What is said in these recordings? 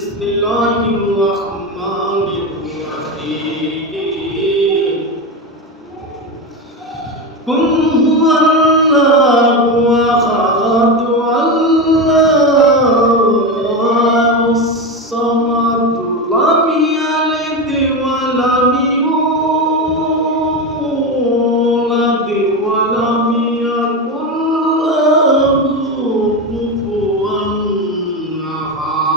বিসমিল্লাহির রহমানির রহিম। কুল হুয়াল্লাহু আহাদ আল্লাহুস সামাদ লাম ইয়ালিদ ওয়া লাম ইউলাদ ওয়া লাম ইয়াকুল লাহু কুফুওয়ান আহাদ।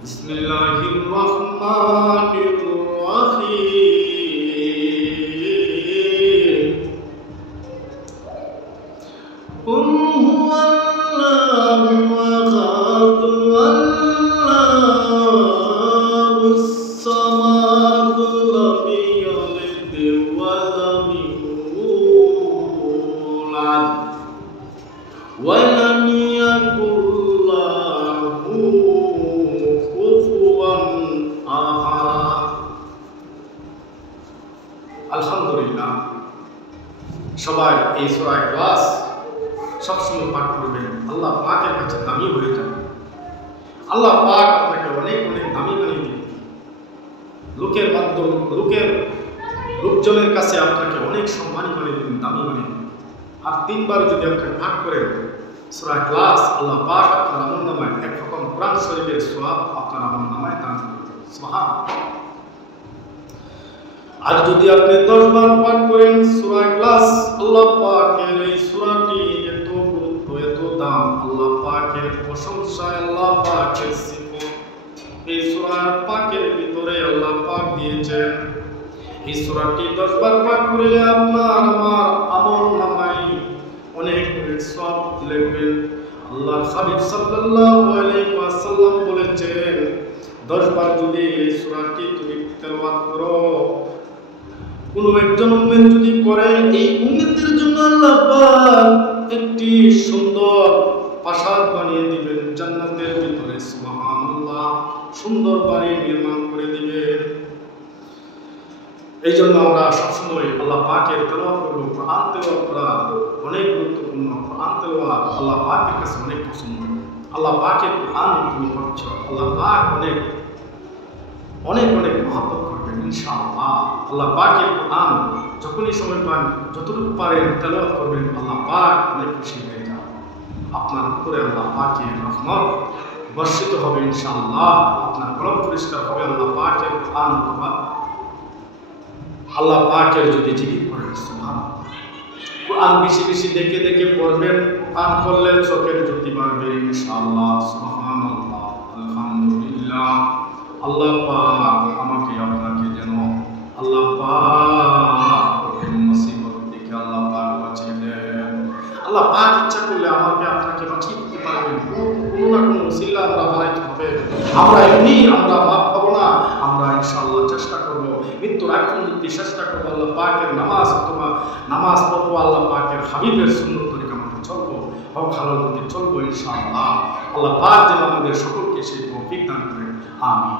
বিসমিল্লাহির রহমানির রহিম। কুল হুয়াল্লাহু আহাদ আল্লাহুস সামাদ লাম ইয়ালিদ ওয়া লাম ইউলাদ ওয়া লাম ইয়াকুল লাহু কুফুওয়ান আহাদ। আলহামদুলিল্লাহ, সবাই এই সূরা ইখলাস সবসময় পাঠ করবেন। আল্লাহ পাকের কাছে দামি হয়ে যাবে। আল্লাহ পাক আপনাকে অনেক অনেক দামি বানিয়ে দিবেন। লোকের লোকজনের কাছে আপনাকে অনেক সম্মানী বানিয়ে দিবেন, দামি বানিয়ে দিবেন। আর 3 বার যদি আপনি পাঠ করেন সূরা ইখলাস, আল্লাহ পাক আপনার আমলনামায় এক রকম কোরআন শরীফের সওয়াব আপনার আমলনামায় দান করবেন। সুবহানাল্লাহ। আর যদি আপনি 10 বার পাঠ করেন সূরা ইখলাস, আল্লাহ পাকের এই সূরাটি এত গুরুত্ব, এত দাম, আল্লাহ পাকের প্রশংসা, আল্লাহ পাকের সিফত এই সূরা পাকের ভিতরে আল্লাহ পাক দিয়েছেন। এই সূরাটি 10 বার পাঠ করলে আপনার আমার আমলনামায় অনেক অনেক সওয়াব লিখবেন। আল্লাহর হাবিব সাল্লাল্লাহু আলাইহি ওয়াসাল্লাম বলেছেন, 10 বার যদি এই সূরাটি তুমি তেলাওয়াত করো, কোন একজন উম্মত যদি করে, এই উম্মতের জন্য আল্লাহ পাক একটি সুন্দর প্রাসাদ বানিয়ে দিবেন জান্নাতের ভিতরে। সুবহানাল্লাহ, সুন্দর বাড়ি নির্মাণ করে দিবেন। এই জন্য আমরা সবসময় আল্লাহ পাকের তেলাওয়াত করব। কোরআন তেলাওয়াত করা অনেক গুরুত্বপূর্ণ। কোরআন তেলাওয়াত আল্লাহ পাকের কাছে অনেক পছন্দ। আল্লাহ পাকের কোরআন তুমি পড়ছ, আল্লাহ পাক অনেক অনেক অনেক মহব্বত করবেন ইনশাআল্লাহ। আল্লাহ পাকের কোরআন যখনই সময় পান, যতটুকু পারেন তেলাওয়াত করবেন, আল্লাহ পাক অনেক খুশি হয়ে যান। আপনার উপরে আল্লাহ পাকের রহমত বর্ষিত হবে ইনশাআল্লাহ। আপনার কলম পরিষ্কার হবে আল্লাহ পাকের কোরআন অথবা আল্লাহ পাকের যদি জিকির করেন। সুবহানাল্লাহ। কোরআন বেশি বেশি দেখে দেখে পড়বেন, পাঠ করলে চোখের জ্যোতি বাড়বে ইনশাআল্লাহ। সুবহানাল্লাহ, আলহামদুলিল্লাহ। আল্লাহ পাক আমাকে আপনাকে যেন আল্লাহ পাক কঠিন মুসিবত থেকে আল্লাহ পাক বাঁচিয়ে দেন। আল্লাহ পাক ইচ্ছা করলে আমাকে আপনাকে বাঁচিয়ে দিতে পারবেন। কোনো না কোনো ওসিলা আমরা বানাইতে হবে। আমরা এমনি আমরা পাপ পাবো না। আমরা ইনশাআল্লাহ চেষ্টা করব, মৃত্যুর আগ পর্যন্ত চেষ্টা করবো আল্লাহ পাকের নামাজ অথবা নামাজ পড়বো, আল্লাহ পাকের হাবিবের সুন্নাত তরিকা মতে চলবো, হক হালাল মতে চলবো ইনশাআল্লাহ। আল্লাহ পাক যেন আমাদের সকলকে সেই তৌফিক দান করেন। আমিন।